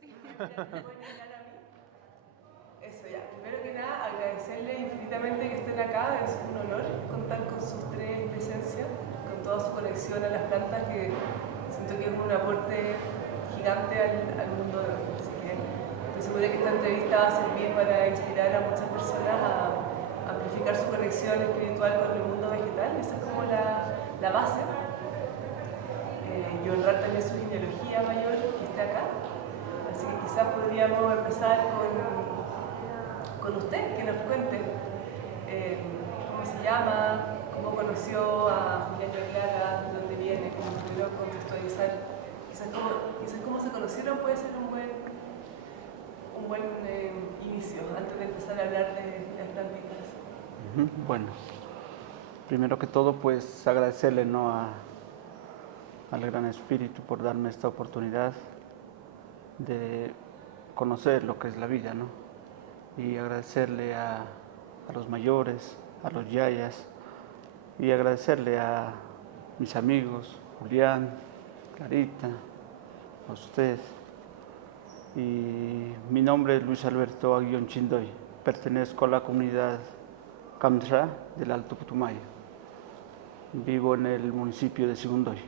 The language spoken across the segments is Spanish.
así que me pueden mirar a mí. Eso ya, primero que nada agradecerles infinitamente que estén acá, es un honor contar con sus tres presencias, con toda su conexión a las plantas que siento que es un aporte gigante al mundo de hoy. Así que estoy segura que esta entrevista va a servir para inspirar a muchas personas a amplificar su conexión espiritual con el mundo vegetal, esa es como la base. Y honrar también su genealogía mayor que está acá. Así que quizás podríamos empezar con usted, que nos cuente cómo se llama, cómo conoció a Julián Yoclara, de dónde viene, cómo pudieron contextualizar. Quizás cómo se conocieron puede ser un buen inicio antes de empezar a hablar de las plantitas. Bueno, primero que todo pues agradecerle al Gran Espíritu por darme esta oportunidad de conocer lo que es la vida, ¿no? Y agradecerle a los mayores, a los yayas, y agradecerle a mis amigos, Julián, Clarita, a usted. Y mi nombre es Luis Alberto Aguillón Chindoy, pertenezco a la comunidad Camtra del Alto Putumayo. Vivo en el municipio de Sibundoy.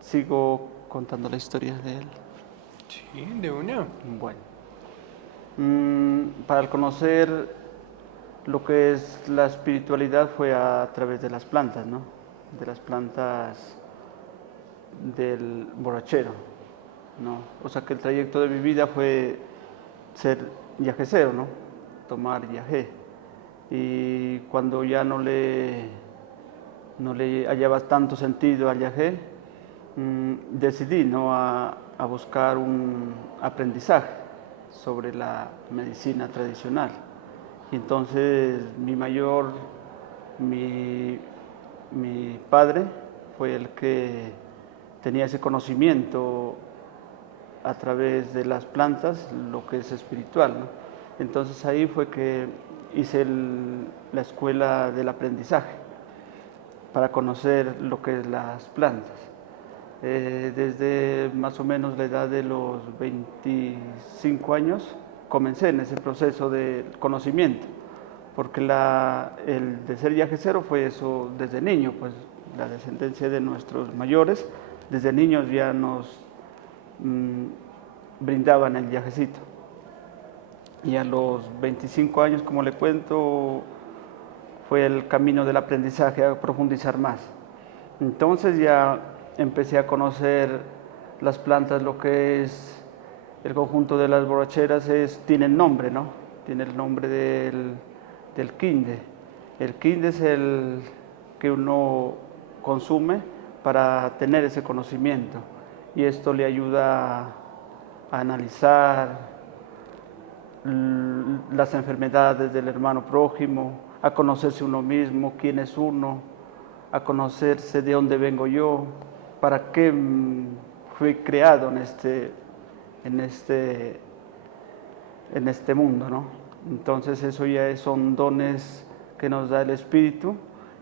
Sigo contando la historia de él. Sí, de una. Bueno, para conocer lo que es la espiritualidad fue a través de las plantas, ¿no? De las plantas del borrachero, ¿no? O sea que el trayecto de mi vida fue ser yajecero, ¿no? Tomar yajé. Y cuando ya no le hallaba tanto sentido al yajé, decidí, ¿no? a buscar un aprendizaje sobre la medicina tradicional. Y entonces mi padre fue el que tenía ese conocimiento a través de las plantas, lo que es espiritual, ¿no? Entonces ahí fue que hice la escuela del aprendizaje para conocer lo que es las plantas. Desde más o menos la edad de los 25 años comencé en ese proceso de conocimiento, porque el de ser yajecero fue eso desde niño, pues la descendencia de nuestros mayores, desde niños ya nos brindaban el yajecito. Y a los 25 años, como le cuento, fue el camino del aprendizaje a profundizar más. Entonces ya empecé a conocer las plantas, lo que es el conjunto de las borracheras tiene el nombre, ¿no? Tiene el nombre del quinde. El quinde es el que uno consume para tener ese conocimiento y esto le ayuda a analizar las enfermedades del hermano prójimo, a conocerse uno mismo, quién es uno, a conocerse de dónde vengo yo, para qué fui creado en este mundo, ¿no? Entonces eso ya son dones que nos da el Espíritu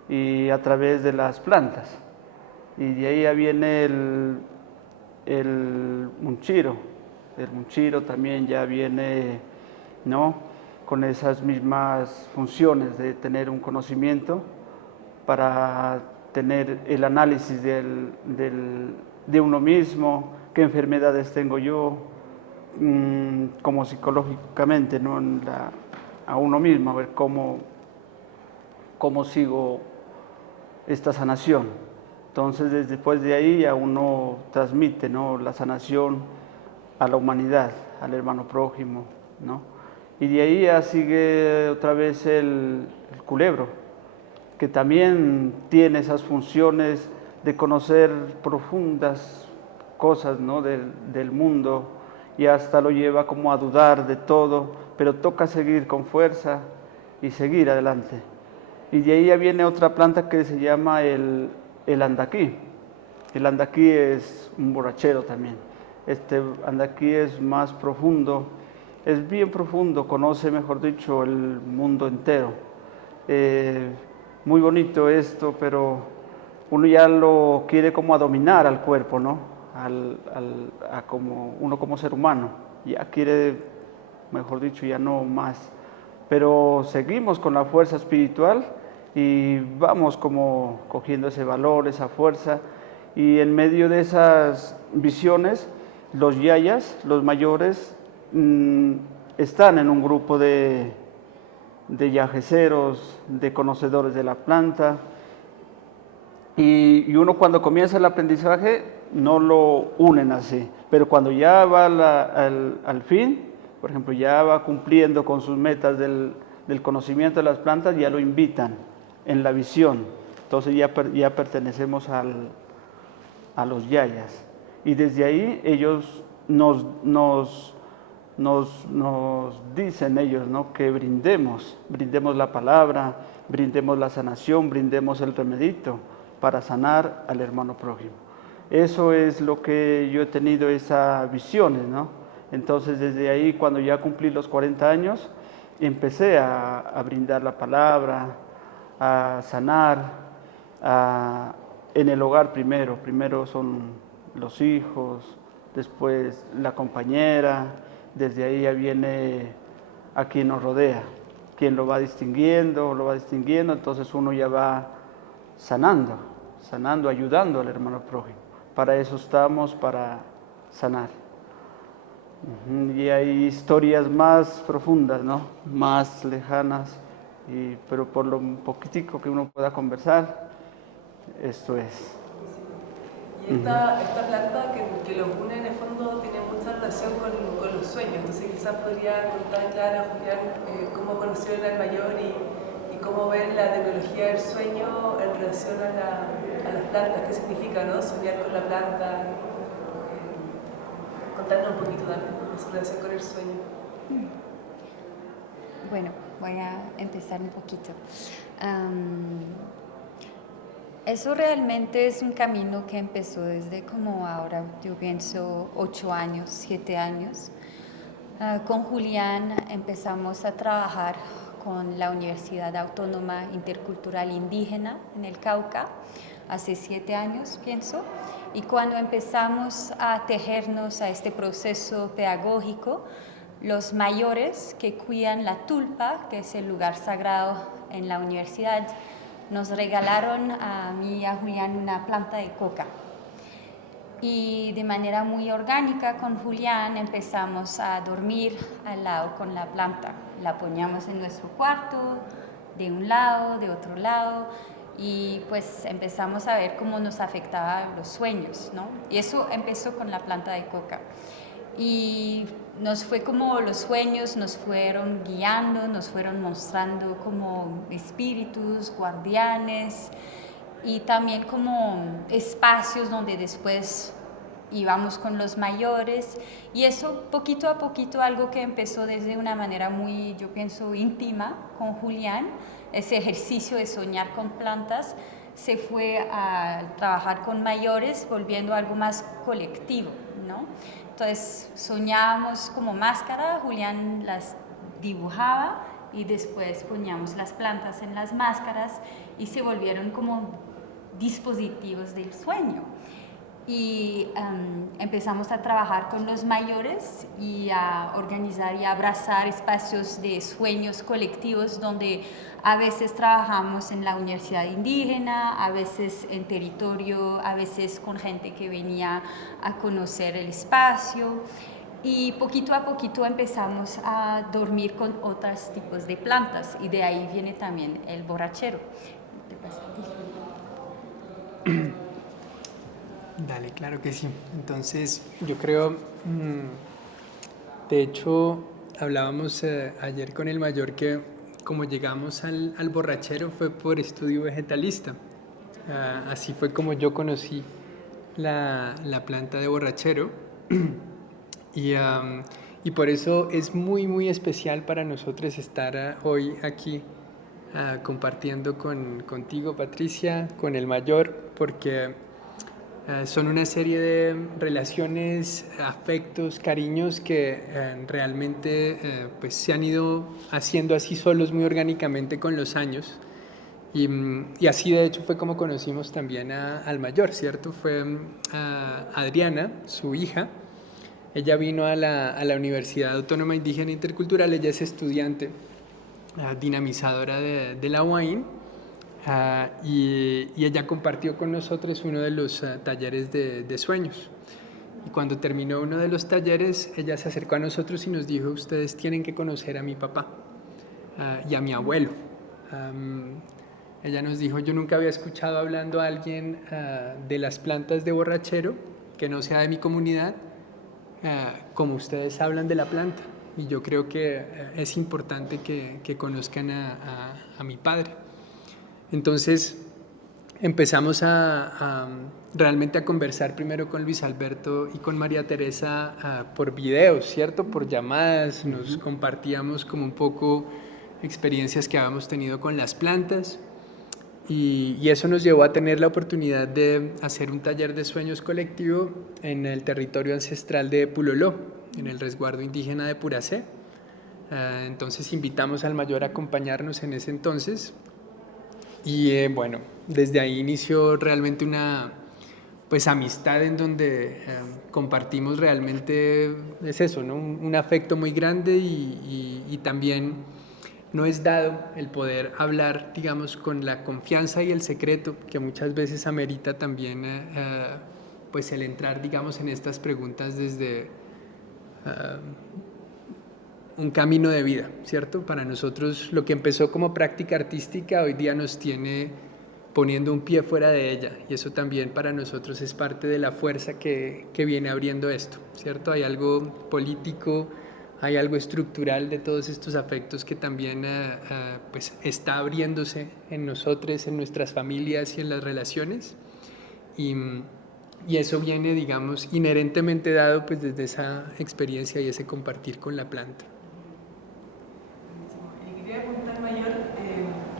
y a través de las plantas. Y de ahí ya viene el munchiro. El munchiro también ya viene, ¿no?, con esas mismas funciones de tener un conocimiento para tener el análisis de uno mismo, qué enfermedades tengo yo, como psicológicamente, ¿no?, a uno mismo, a ver cómo sigo esta sanación. Entonces, después de ahí a uno transmite, ¿no?, la sanación a la humanidad, al hermano prójimo, ¿no? Y de ahí ya sigue otra vez el culebro, que también tiene esas funciones de conocer profundas cosas, ¿no?, del mundo, y hasta lo lleva como a dudar de todo, pero toca seguir con fuerza y seguir adelante. Y de ahí ya viene otra planta que se llama el andaquí. El andaquí es un borrachero también. Este andaquí es más profundo, es bien profundo, conoce, mejor dicho, el mundo entero. Muy bonito esto, pero uno ya lo quiere como a dominar al cuerpo, ¿no? Como uno como ser humano, ya quiere, mejor dicho, ya no más. Pero seguimos con la fuerza espiritual y vamos como cogiendo ese valor, esa fuerza, y en medio de esas visiones, los yayas, los mayores, están en un grupo de yajeceros, de conocedores de la planta, y uno cuando comienza el aprendizaje no lo unen así, pero cuando ya va al fin, por ejemplo, ya va cumpliendo con sus metas del conocimiento de las plantas, ya lo invitan en la visión. Entonces ya pertenecemos a los yayas. Y desde ahí ellos nos dicen ellos, ¿no? Que brindemos la palabra, brindemos la sanación, brindemos el remedito para sanar al hermano prójimo. Eso es lo que yo he tenido, esas visiones, ¿no? Entonces desde ahí, cuando ya cumplí los 40 años, empecé a brindar la palabra, a sanar, en el hogar primero son los hijos, después la compañera, desde ahí ya viene a quien nos rodea, quien lo va distinguiendo, entonces uno ya va sanando, ayudando al hermano prójimo. Para eso estamos, para sanar. Y hay historias más profundas, ¿no? Más lejanas, pero por lo poquitico que uno pueda conversar, esto es. Y esta planta que los une en el fondo tiene mucha relación con los sueños, entonces quizás podría contar, Clara, Julián, cómo conocieron al mayor y cómo ven la tecnología del sueño en relación a las plantas, qué significa, ¿no? Soñar con la planta, contarnos un poquito también de su relación con el sueño. Bueno, voy a empezar un poquito. Eso realmente es un camino que empezó desde como ahora, yo pienso 8 años, 7 años. Con Julián empezamos a trabajar con la Universidad Autónoma Intercultural Indígena en el Cauca, hace 7 años pienso, y cuando empezamos a tejernos a este proceso pedagógico, los mayores que cuidan la tulpa, que es el lugar sagrado en la universidad, nos regalaron a mí y a Julián una planta de coca. Y de manera muy orgánica con Julián empezamos a dormir al lado con la planta. La poníamos en nuestro cuarto, de un lado, de otro lado, y pues empezamos a ver cómo nos afectaba los sueños, ¿no? Y eso empezó con la planta de coca. Y nos fue como los sueños nos fueron guiando, nos fueron mostrando como espíritus, guardianes y también como espacios donde después íbamos con los mayores, y eso poquito a poquito, algo que empezó desde una manera muy, yo pienso, íntima con Julián, ese ejercicio de soñar con plantas, se fue a trabajar con mayores, volviendo algo más colectivo, ¿no? Entonces soñábamos como máscara, Julián las dibujaba y después poníamos las plantas en las máscaras y se volvieron como dispositivos del sueño. Y empezamos a trabajar con los mayores y a organizar y a abrazar espacios de sueños colectivos donde a veces trabajamos en la universidad indígena, a veces en territorio, a veces con gente que venía a conocer el espacio, y poquito a poquito empezamos a dormir con otros tipos de plantas y de ahí viene también el borrachero. ¿Te pasa a ti? Dale, claro que sí. Entonces, yo creo, de hecho, hablábamos ayer con el mayor que como llegamos al borrachero fue por estudio vegetalista. Así fue como yo conocí la planta de borrachero y por eso es muy, muy especial para nosotros estar hoy aquí compartiendo contigo, Patricia, con el mayor, porque son una serie de relaciones, afectos, cariños que realmente pues se han ido haciendo así solos muy orgánicamente con los años Y así de hecho fue como conocimos también al mayor, ¿cierto? Fue a Adriana, su hija. Ella vino a la Universidad Autónoma Indígena Intercultural, ella es estudiante dinamizadora de la UAIN, y ella compartió con nosotros uno de los talleres de sueños. Y cuando terminó uno de los talleres, ella se acercó a nosotros y nos dijo: ustedes tienen que conocer a mi papá y a mi abuelo. Ella nos dijo: yo nunca había escuchado hablando a alguien de las plantas de borrachero que no sea de mi comunidad, como ustedes hablan de la planta. Y yo creo que es importante que conozcan a mi padre. Entonces empezamos realmente a conversar primero con Luis Alberto y con María Teresa por videos, ¿cierto? Por llamadas, nos compartíamos como un poco experiencias que habíamos tenido con las plantas, y eso nos llevó a tener la oportunidad de hacer un taller de sueños colectivo en el territorio ancestral de Puloló, en el resguardo indígena de Puracé. Entonces invitamos al mayor a acompañarnos en ese entonces, y bueno, desde ahí inició realmente una amistad en donde compartimos realmente, es eso, ¿no? Un afecto muy grande, y también no es dado el poder hablar, digamos, con la confianza y el secreto que muchas veces amerita también el entrar, digamos, en estas preguntas desde un camino de vida, ¿cierto? Para nosotros lo que empezó como práctica artística hoy día nos tiene poniendo un pie fuera de ella, y eso también para nosotros es parte de la fuerza que viene abriendo esto, ¿cierto? Hay algo político, hay algo estructural de todos estos afectos que también está abriéndose en nosotros, en nuestras familias y en las relaciones, y eso viene, digamos, inherentemente dado pues desde esa experiencia y ese compartir con la planta. Y quería preguntar, Mayor,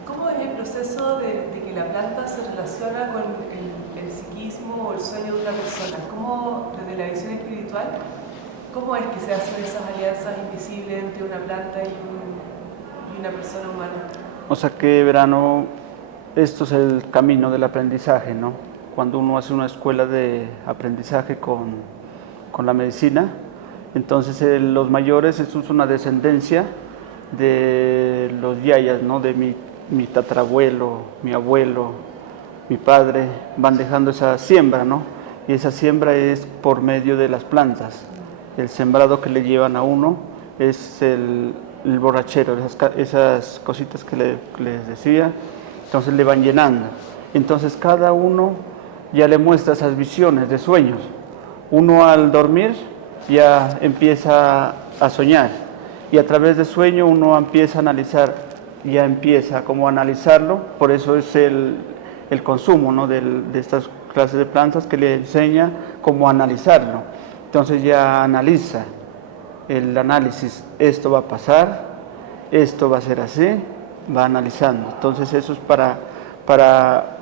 ¿cómo es el proceso de que la planta se relaciona con el psiquismo o el sueño de una persona? ¿Cómo, desde la visión espiritual, cómo es que se hacen esas alianzas invisibles entre una planta y una persona humana? O sea que, Verano, esto es el camino del aprendizaje, ¿no? Cuando uno hace una escuela de aprendizaje con la medicina, entonces los mayores, eso es una descendencia de los yayas, ¿no? De mi tatarabuelo, mi abuelo, mi padre, van dejando esa siembra, ¿no? Y esa siembra es por medio de las plantas. El sembrado que le llevan a uno es el borrachero, esas cositas que les decía, entonces le van llenando. Entonces cada uno ya le muestra esas visiones de sueños. Uno al dormir ya empieza a soñar, y a través del sueño uno empieza a analizar, ya empieza como a analizarlo. Por eso es el consumo, ¿no? de estas clases de plantas que le enseña cómo analizarlo. Entonces ya analiza el análisis, esto va a pasar, esto va a ser así, va analizando. Entonces eso es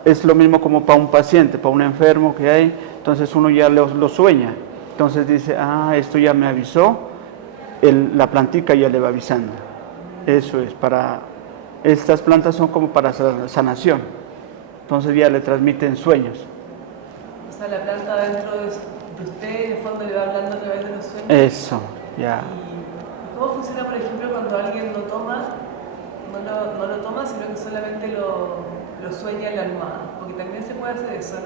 es lo mismo como para un paciente, para un enfermo que hay. Entonces uno ya lo sueña, entonces dice: esto ya me avisó, la plantica ya le va avisando. Eso es estas plantas son como para sanación, entonces ya le transmiten sueños. O sea, la planta dentro de usted, en el fondo, le va hablando a través de los sueños. Eso, ya. ¿Y cómo funciona, por ejemplo, cuando alguien no lo toma, sino que solamente lo sueña en la almohada? Porque también se puede hacer eso,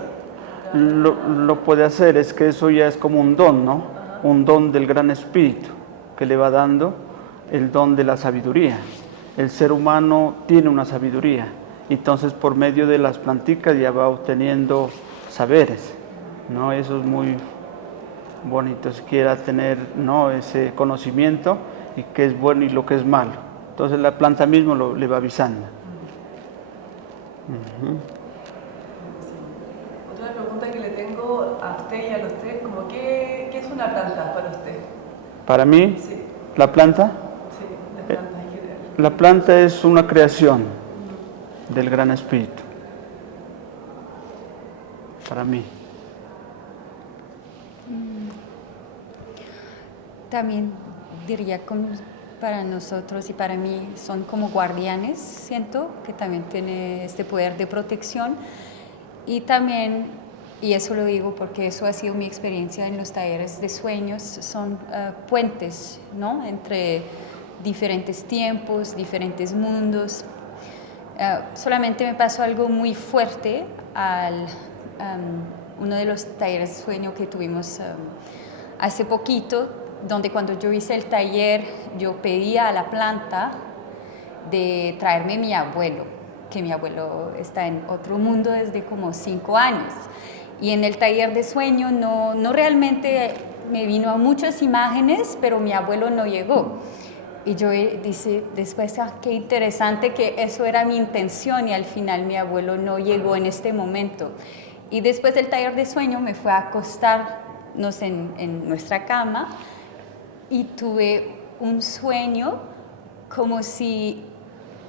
¿no? Lo puede hacer, es que eso ya es como un don, ¿no? Ajá. Un don del Gran Espíritu que le va dando, el don de la sabiduría. El ser humano tiene una sabiduría, entonces por medio de las planticas ya va obteniendo saberes, ¿no? Eso es muy bonito, si quiera tener, ¿no? Ese conocimiento, y qué es bueno y lo que es malo. Entonces la planta mismo le va avisando. Otra pregunta que le tengo a usted y a los tres, como ¿qué es una planta para usted? ¿Para mí? Sí. ¿La planta? Sí, las plantas en general. La planta es una creación del Gran Espíritu. Para mí. También diría como para nosotros y para mí son como guardianes, siento que también tiene este poder de protección y también, y eso lo digo porque eso ha sido mi experiencia en los talleres de sueños, son puentes, ¿no? Entre diferentes tiempos, diferentes mundos. Solamente me pasó algo muy fuerte al uno de los talleres de sueño que tuvimos hace poquito, donde cuando yo hice el taller yo pedía a la planta de traerme mi abuelo, que mi abuelo está en otro mundo desde como 5 años. Y en el taller de sueño no realmente me vino a muchas imágenes, pero mi abuelo no llegó. Y yo dije después, qué interesante que eso era mi intención y al final mi abuelo no llegó en este momento. Y después del taller de sueño me fui a acostarnos en nuestra cama y tuve un sueño como si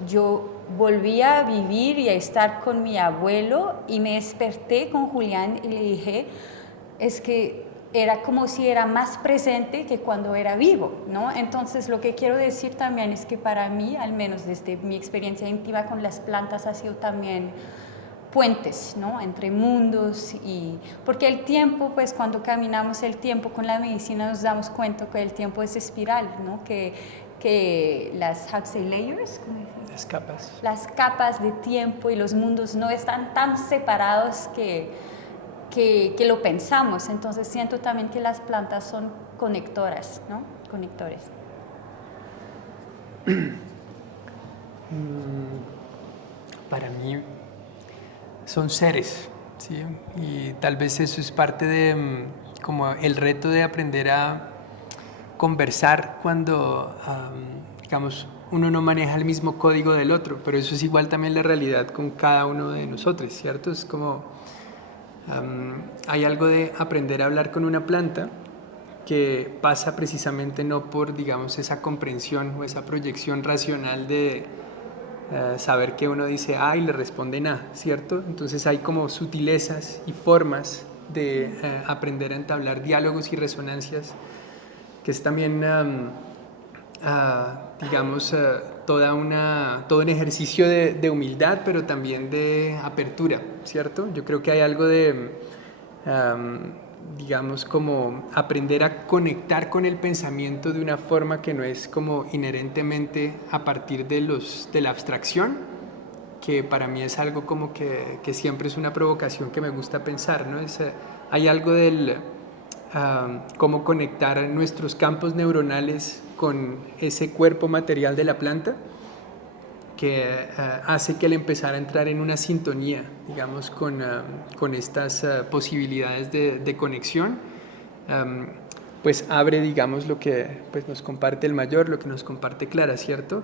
yo volvía a vivir y a estar con mi abuelo y me desperté con Julián y le dije, es que era como si era más presente que cuando era vivo, ¿no? Entonces lo que quiero decir también es que para mí, al menos desde mi experiencia íntima con las plantas, ha sido también puentes, ¿no? Entre mundos y porque el tiempo, pues cuando caminamos el tiempo con la medicina nos damos cuenta que el tiempo es espiral, ¿no? Que las layers, ¿cómo dicen? Las capas de tiempo y los mundos no están tan separados que lo pensamos. Entonces siento también que las plantas son conectoras, ¿no? Conectores. Para mí son seres, ¿sí? Y tal vez eso es parte de como el reto de aprender a conversar cuando, digamos, uno no maneja el mismo código del otro, pero eso es igual también la realidad con cada uno de nosotros, ¿cierto? Es como, hay algo de aprender a hablar con una planta que pasa precisamente no por, digamos, esa comprensión o esa proyección racional de saber que uno dice A y le responden A, ¿cierto? Entonces hay como sutilezas y formas de aprender a entablar diálogos y resonancias, que es también, digamos, todo un ejercicio de humildad, pero también de apertura, ¿cierto? Yo creo que hay algo de, digamos, como aprender a conectar con el pensamiento de una forma que no es como inherentemente a partir de la abstracción, que para mí es algo como que siempre es una provocación que me gusta pensar, ¿no? Hay algo del cómo conectar nuestros campos neuronales con ese cuerpo material de la planta, que hace que él empezara a entrar en una sintonía, digamos, con estas posibilidades de conexión, pues abre, digamos, lo que pues, nos comparte el mayor, lo que nos comparte Clara, ¿cierto?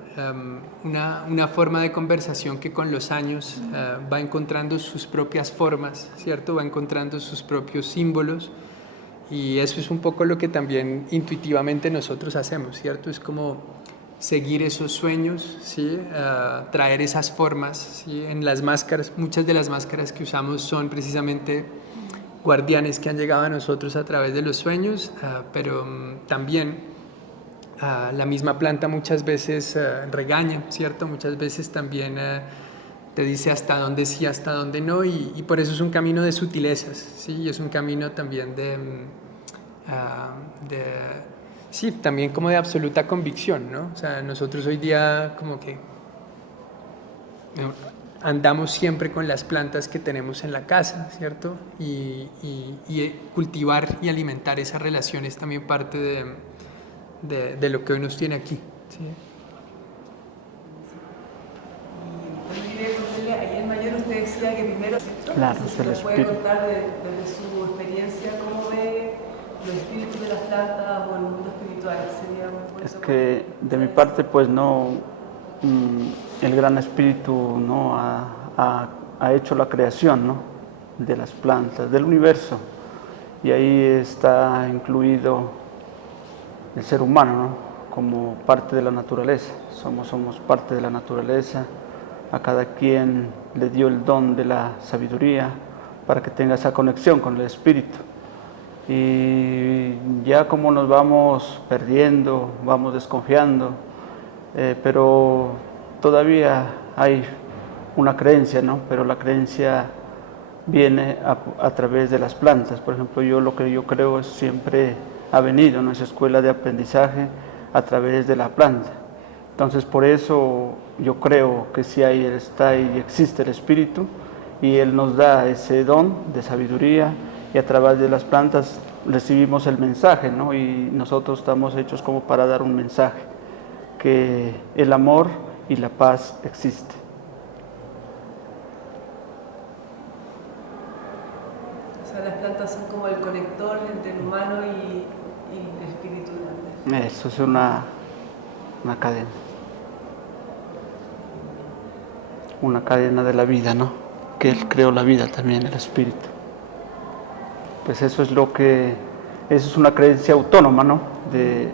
Una forma de conversación que con los años va encontrando sus propias formas, ¿cierto? Va encontrando sus propios símbolos, y eso es un poco lo que también intuitivamente nosotros hacemos, ¿cierto? Es como seguir esos sueños, ¿sí? Traer esas formas, ¿sí? En las máscaras, muchas de las máscaras que usamos son precisamente guardianes que han llegado a nosotros a través de los sueños, pero también la misma planta muchas veces regaña, ¿cierto? Muchas veces también te dice hasta dónde sí, hasta dónde no, y por eso es un camino de sutilezas, ¿sí? Y es un camino también sí, también como de absoluta convicción, ¿no? O sea, nosotros hoy día como que andamos siempre con las plantas que tenemos en la casa, ¿cierto? Y cultivar y alimentar esas relaciones también parte de lo que hoy nos tiene aquí, ¿sí? Ahí en Mayor usted decía que primero, claro, se le puede contar desde su experiencia cómo ve los espíritus de las plantas o el mundo espiritual. Es que de mi parte pues no, el Gran Espíritu no ha hecho la creación, ¿no? De las plantas, del universo, y ahí está incluido el ser humano, ¿no? Como parte de la naturaleza. Somos parte de la naturaleza. A cada quien le dio el don de la sabiduría para que tenga esa conexión con el espíritu. Y ya como nos vamos perdiendo, vamos desconfiando, pero todavía hay una creencia, ¿no? Pero la creencia viene a través de las plantas. Por ejemplo, lo que yo creo es siempre ha venido en esa escuela de aprendizaje a través de la planta. Entonces, por eso yo creo que sí está y existe el Espíritu, y Él nos da ese don de sabiduría, y a través de las plantas recibimos el mensaje, ¿no? Y nosotros estamos hechos como para dar un mensaje, que el amor y la paz existe. O sea, las plantas son como el conector entre el humano y el espíritu grande. Eso es una cadena. Una cadena de la vida, ¿no? Que Él creó la vida también, el espíritu. Pues eso es una creencia autónoma, ¿no? De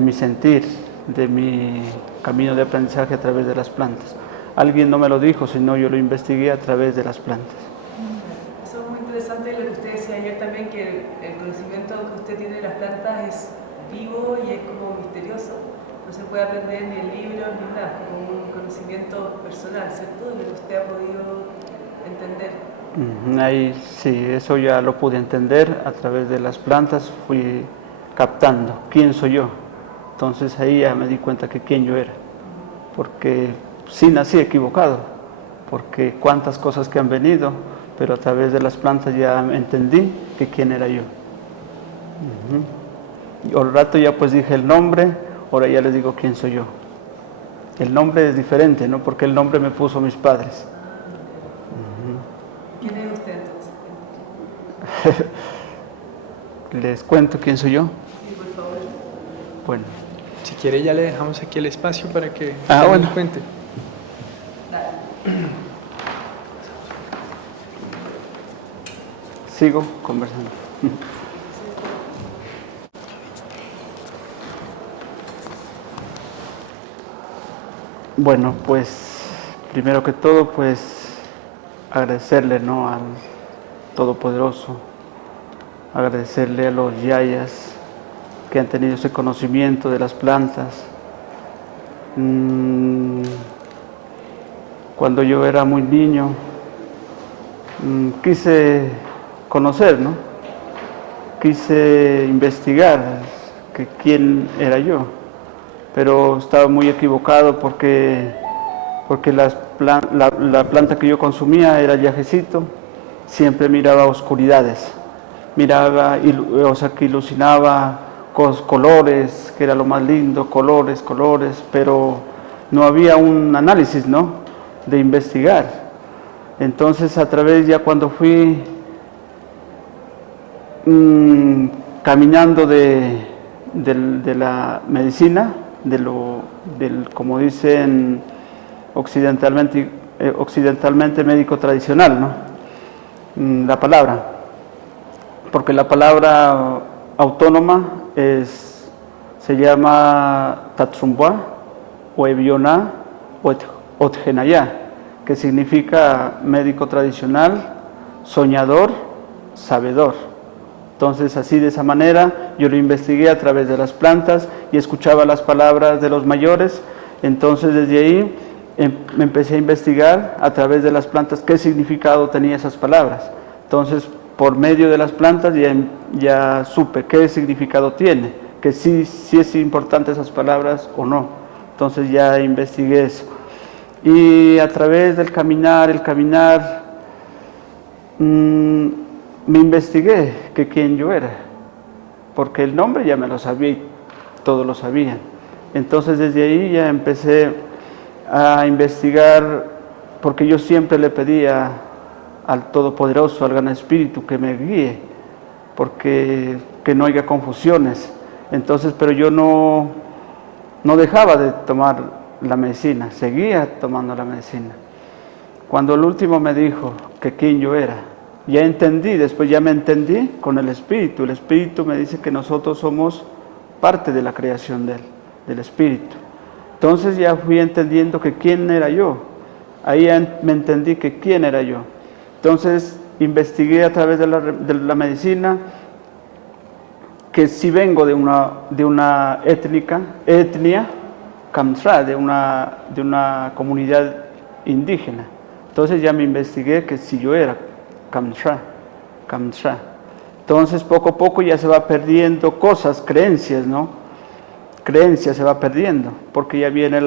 mi sentir, de mi camino de aprendizaje a través de las plantas. Alguien no me lo dijo, sino yo lo investigué a través de las plantas. Eso es muy interesante lo que usted decía ayer también, que el conocimiento que usted tiene de las plantas es vivo y es como misterioso. No se puede aprender ni en libros ni nada, como un conocimiento personal, ¿cierto? De lo que usted ha podido entender. Ahí sí, eso ya lo pude entender a través de las plantas, fui captando quién soy yo. Entonces ahí ya me di cuenta que quién yo era, porque sí nací equivocado, porque cuántas cosas que han venido, pero a través de las plantas ya entendí que quién era yo. Y al rato ya pues dije el nombre, ahora ya les digo quién soy yo. El nombre es diferente, ¿no? Porque el nombre me puso mis padres. ¿Quién es usted entonces? ¿Les cuento quién soy yo? Sí, por favor. Bueno. Si quiere ya le dejamos aquí el espacio para que bueno. nos cuente. Dale. Sigo conversando. Bueno, pues primero que todo, pues agradecerle, ¿no?, al Todopoderoso, agradecerle a los yayas que han tenido ese conocimiento de las plantas. Cuando yo era muy niño, quise conocer, ¿no? Quise investigar que quién era yo, pero estaba muy equivocado porque la planta que yo consumía era yajecito, siempre miraba oscuridades, que ilusionaba colores, que era lo más lindo, colores, pero no había un análisis, ¿no?, de investigar. Entonces, a través ya cuando fui caminando de la medicina, como dicen occidentalmente médico tradicional, ¿no?, la palabra, porque la palabra autónoma se llama Tatsumbwa o Ebiona o Otgenaya, que significa médico tradicional, soñador, sabedor. Entonces, así de esa manera yo lo investigué a través de las plantas y escuchaba las palabras de los mayores. Entonces, desde ahí me empecé a investigar a través de las plantas qué significado tenía esas palabras. Entonces, por medio de las plantas ya supe qué significado tiene, que sí es importante esas palabras o no. Entonces ya investigué eso. Y a través del caminar, me investigué que quién yo era, porque el nombre ya me lo sabía, todos lo sabían. Entonces desde ahí ya empecé a investigar, porque yo siempre le pedía al Todopoderoso, al Gran Espíritu, que me guíe, porque que no haya confusiones. Entonces, pero yo no dejaba de tomar la medicina, seguía tomando la medicina. Cuando el último me dijo que quién yo era, ya entendí, después ya me entendí con el Espíritu. El Espíritu me dice que nosotros somos parte de la creación del Espíritu. Entonces ya fui entendiendo que quién era yo. Ahí me entendí que quién era yo. Entonces investigué a través de la medicina que si vengo de una etnia, Kamsra, de una comunidad indígena. Entonces ya me investigué que si yo era Kamsra. Entonces poco a poco ya se va perdiendo cosas, creencias, ¿no? Creencias se va perdiendo, porque ya viene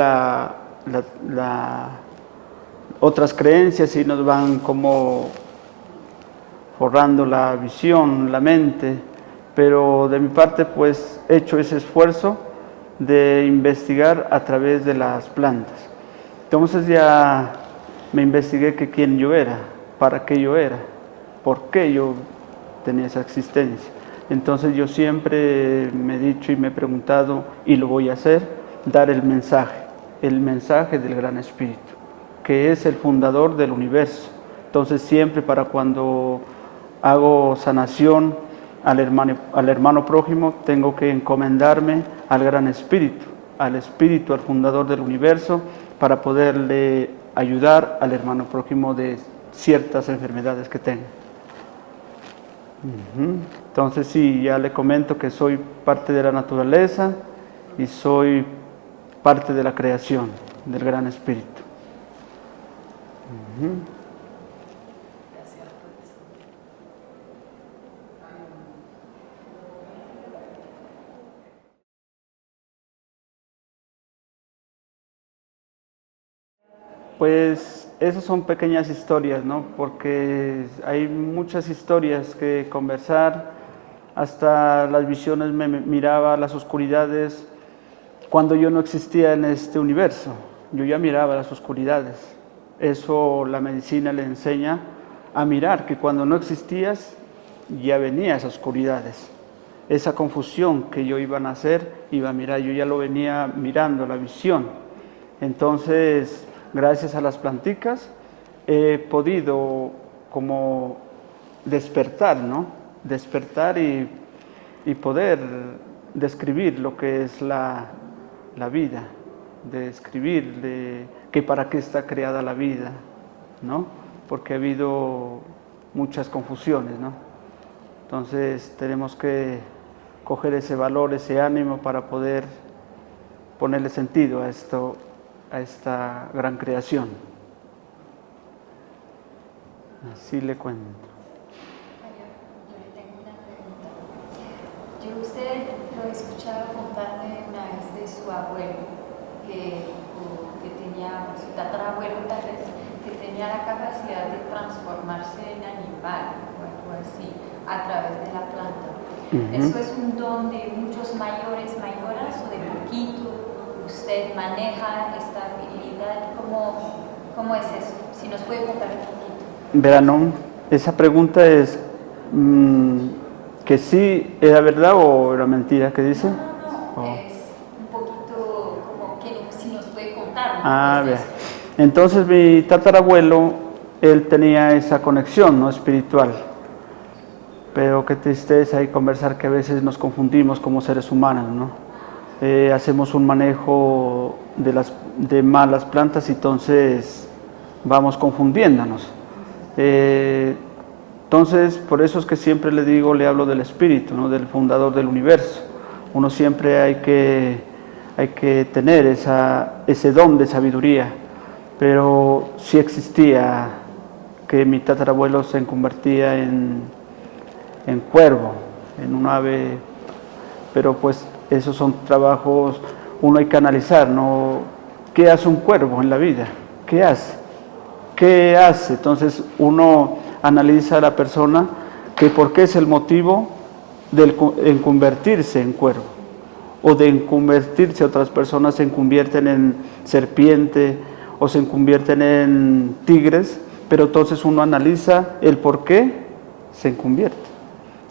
otras creencias y nos van como forrando la visión, la mente, pero de mi parte pues he hecho ese esfuerzo de investigar a través de las plantas. Entonces ya me investigué que quién yo era, para qué yo era, por qué yo tenía esa existencia. Entonces yo siempre me he dicho y me he preguntado, y lo voy a hacer, dar el mensaje del Gran Espíritu, que es el fundador del universo. Entonces siempre para cuando hago sanación al hermano prójimo, tengo que encomendarme al Gran Espíritu, al fundador del universo, para poderle ayudar al hermano prójimo de ciertas enfermedades que tenga. Entonces sí, ya le comento que soy parte de la naturaleza y soy parte de la creación del Gran Espíritu. Gracias por eso. Pues esas son pequeñas historias, ¿no? Porque hay muchas historias que conversar, hasta las visiones me miraba, las oscuridades, cuando yo no existía en este universo, yo ya miraba las oscuridades. Eso la medicina le enseña a mirar, que cuando no existías ya venía esas oscuridades. Esa confusión que yo iba a nacer, iba a mirar, yo ya lo venía mirando, la visión. Entonces, gracias a las planticas he podido como despertar, ¿no? Despertar y poder describir lo que es la vida, describir que para qué está creada la vida, ¿no? Porque ha habido muchas confusiones, ¿no? Entonces tenemos que coger ese valor, ese ánimo para poder ponerle sentido a esta gran creación. Así le cuento. Yo le tengo una pregunta. Yo usted lo he escuchado contarme una vez de su abuelo, que tenía, su tatarabuelo tal vez, que tenía la capacidad de transformarse en animal o algo así, a través de la planta. ¿Eso es un don de muchos mayoras o de poquito? ¿Usted maneja esta habilidad? ¿Cómo es eso? Si nos puede contar un poquito. Verán, esa pregunta es que sí era verdad o era mentira, ¿qué dice? No, es un poquito como que si nos puede contar. Bien. Entonces mi tatarabuelo, él tenía esa conexión, ¿no?, espiritual. Pero qué tristeza y conversar que a veces nos confundimos como seres humanos, ¿no? Hacemos un manejo de malas plantas y entonces vamos confundiéndonos. Entonces, por eso es que siempre le hablo del espíritu, ¿no?, del fundador del universo. Uno siempre hay que tener ese don de sabiduría, pero sí existía que mi tatarabuelo se convertía en cuervo, en un ave, pero pues esos son trabajos, uno hay que analizar, ¿no? ¿Qué hace un cuervo en la vida? ¿Qué hace? ¿Qué hace? Entonces uno analiza a la persona que por qué es el motivo en convertirse en cuervo, o de convertirse otras personas se convierten en serpiente o se convierten en tigres, pero entonces uno analiza el por qué se convierte.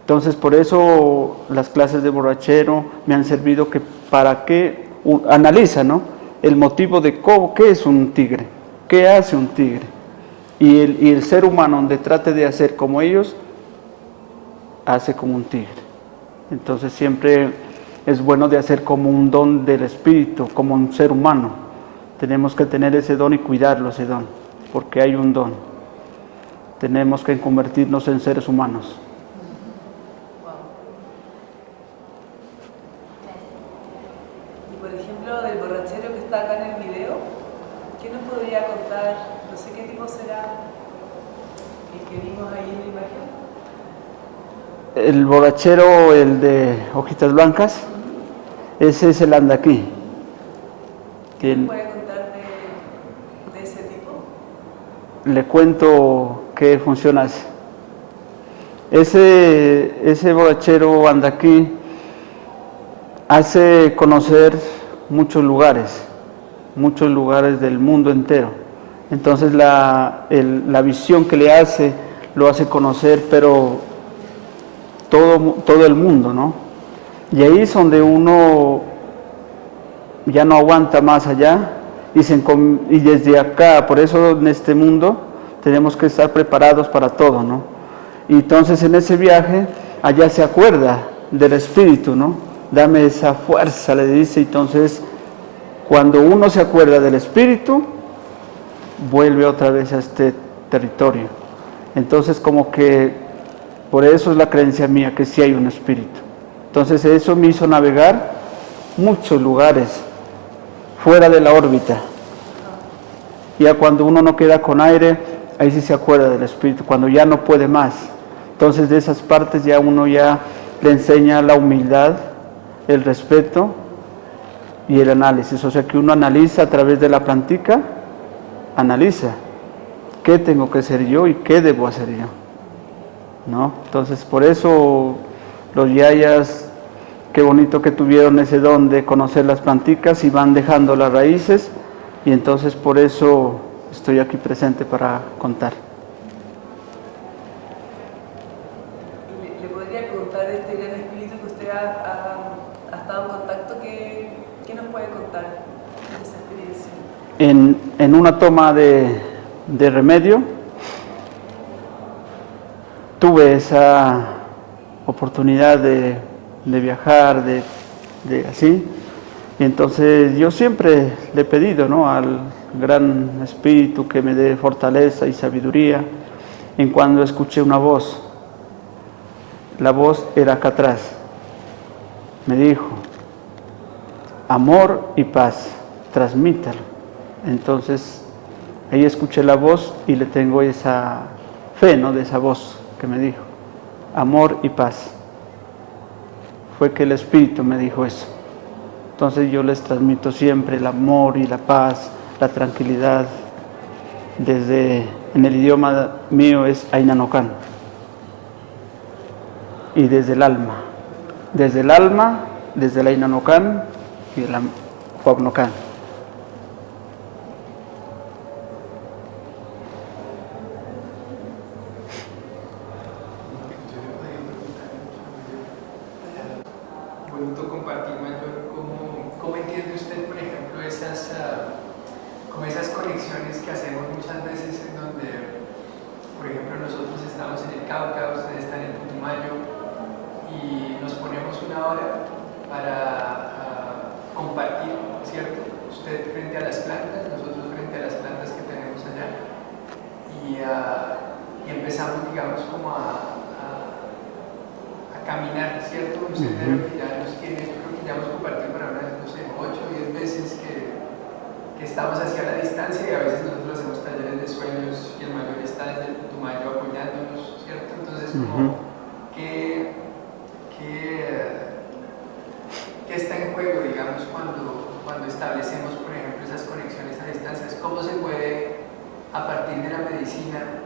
Entonces por eso las clases de borrachero me han servido para que analiza, ¿no?, el motivo de qué es un tigre, qué hace un tigre. Y el ser humano, donde trate de hacer como ellos, hace como un tigre. Entonces siempre es bueno de hacer como un don del espíritu, como un ser humano. Tenemos que tener ese don y cuidarlo, ese don, porque hay un don. Tenemos que convertirnos en seres humanos. Y por ejemplo, del borrachero que el borrachero, el de hojitas blancas, ese es el andaquí. ¿Qué puede contar de ese tipo? Le cuento qué funciona así. Ese borrachero andaquí hace conocer muchos lugares del mundo entero. Entonces la visión que le hace, lo hace conocer, pero todo el mundo, ¿no? Y ahí es donde uno ya no aguanta más allá y desde acá, por eso en este mundo tenemos que estar preparados para todo, ¿no? Y entonces en ese viaje, allá se acuerda del Espíritu, ¿no? Dame esa fuerza, le dice. Entonces, cuando uno se acuerda del Espíritu, vuelve otra vez a este territorio. Entonces, como que, por eso es la creencia mía, que sí hay un Espíritu. Entonces, eso me hizo navegar muchos lugares, fuera de la órbita. Ya cuando uno no queda con aire, ahí sí se acuerda del Espíritu, cuando ya no puede más. Entonces de esas partes ya uno ya le enseña la humildad, el respeto y el análisis. O sea que uno analiza a través de la plantica, analiza qué tengo que hacer yo y qué debo hacer yo, ¿no? Entonces por eso los yayas, qué bonito que tuvieron ese don de conocer las planticas y van dejando las raíces, y entonces por eso estoy aquí presente para contar. ¿Le podría preguntar de este gran espíritu que usted ha estado en contacto? ¿Qué nos puede contar de esa experiencia? En una toma de remedio, tuve esa oportunidad de viajar, de así. Y entonces yo siempre le he pedido, ¿no?, al gran espíritu que me dé fortaleza y sabiduría. En cuando escuché una voz, la voz era acá atrás, me dijo: amor y paz, transmítalo. Entonces ahí escuché la voz y le tengo esa fe, ¿no?, de esa voz que me dijo, amor y paz. Fue que el Espíritu me dijo eso. Entonces yo les transmito siempre el amor y la paz, la tranquilidad. En el idioma mío es Ainanocan. Y desde el alma, desde el Ainanocan y el Huacnocan. Bonito compartir, Mayor, cómo entiende usted, por ejemplo, como esas conexiones que hacemos muchas veces en donde, por ejemplo, nosotros estamos en el Cauca, ustedes están en Putumayo y nos ponemos una hora para compartir, ¿cierto? Usted frente a las plantas, nosotros frente a las plantas que tenemos allá y empezamos, digamos, como a caminar, ¿cierto? Un sendero que ya nos tiene, yo creo que ya hemos compartido para unas, no sé, 8 o 10 veces que estamos hacia la distancia, y a veces nosotros hacemos talleres de sueños y el Mayor está desde el Putumayo apoyándonos, ¿cierto? Entonces, ¿qué está en juego, digamos, cuando establecemos, por ejemplo, esas conexiones a distancia? ¿Cómo se puede, a partir de la medicina,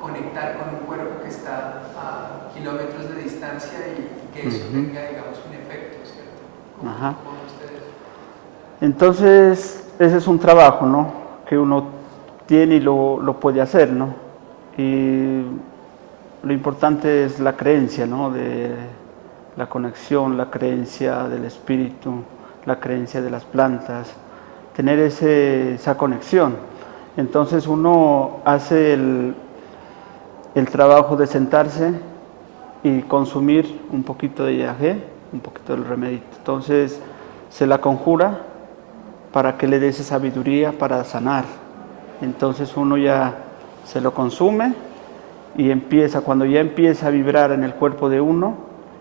conectar con un cuerpo que está a kilómetros de distancia y que eso tenga, digamos, un efecto, ¿cierto? ¿Cómo ustedes? Entonces, ese es un trabajo, ¿no?, que uno tiene y lo puede hacer, ¿no? Y lo importante es la creencia, ¿no?, de la conexión, la creencia del espíritu, la creencia de las plantas, tener esa conexión. Entonces uno hace el trabajo de sentarse y consumir un poquito de yagé, un poquito del remedito. Entonces se la conjura para que le dé esa sabiduría para sanar. Entonces uno ya se lo consume y cuando ya empieza a vibrar en el cuerpo de uno,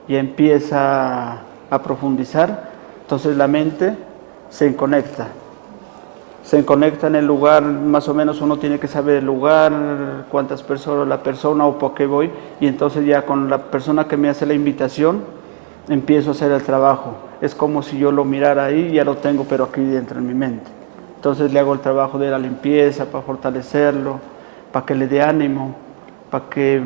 ya empieza a profundizar, entonces la mente se conecta. se conecta en el lugar, más o menos uno tiene que saber el lugar, cuántas personas, la persona o por qué voy, y entonces ya con la persona que me hace la invitación, empiezo a hacer el trabajo. Es como si yo lo mirara ahí, ya lo tengo, pero aquí dentro en mi mente. Entonces le hago el trabajo de la limpieza para fortalecerlo, para que le dé ánimo, para que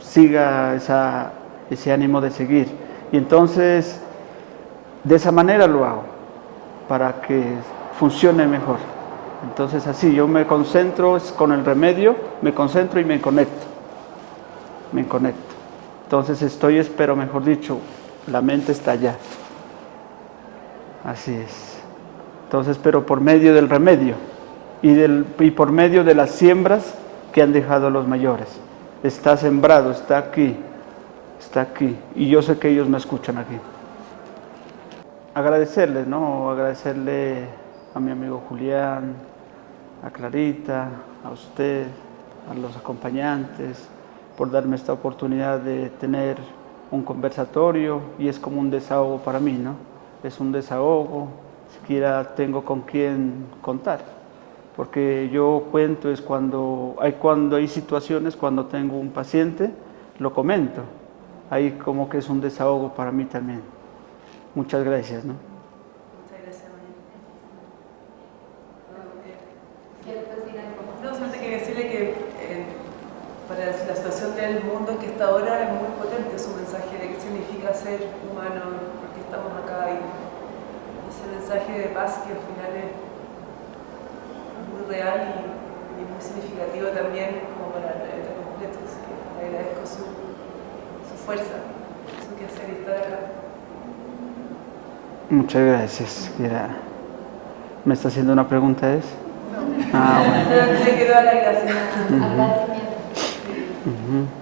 siga ese ánimo de seguir. Y entonces, de esa manera lo hago, para que funcione mejor. Entonces así, yo me concentro con el remedio, me concentro y me conecto. Me conecto. Entonces pero mejor dicho, la mente está allá. Así es. Entonces, pero por medio del remedio y por medio de las siembras que han dejado los mayores. Está sembrado, está aquí. Y yo sé que ellos me escuchan aquí. Agradecerles, ¿no? Agradecerle a mi amigo Julián, a Clarita, a usted, a los acompañantes, por darme esta oportunidad de tener un conversatorio, y es como un desahogo para mí, ¿no? Es un desahogo, siquiera tengo con quién contar, porque yo cuento es cuando hay situaciones, cuando tengo un paciente, lo comento, ahí como que es un desahogo para mí también. Muchas gracias, ¿no? Muchas gracias, María. No, solamente quería decirle que para la situación del mundo en que está ahora es muy potente su mensaje de qué significa ser humano, porque estamos acá, y ese mensaje de paz que al final es muy real y muy significativo también como para el planeta completo. Así que le agradezco su fuerza, su quehacer y estar acá. Muchas gracias. ¿Me está haciendo una pregunta? ¿Es? No. Ah, bueno. Le quiero dar las gracias. Agradecimiento. Uh-huh.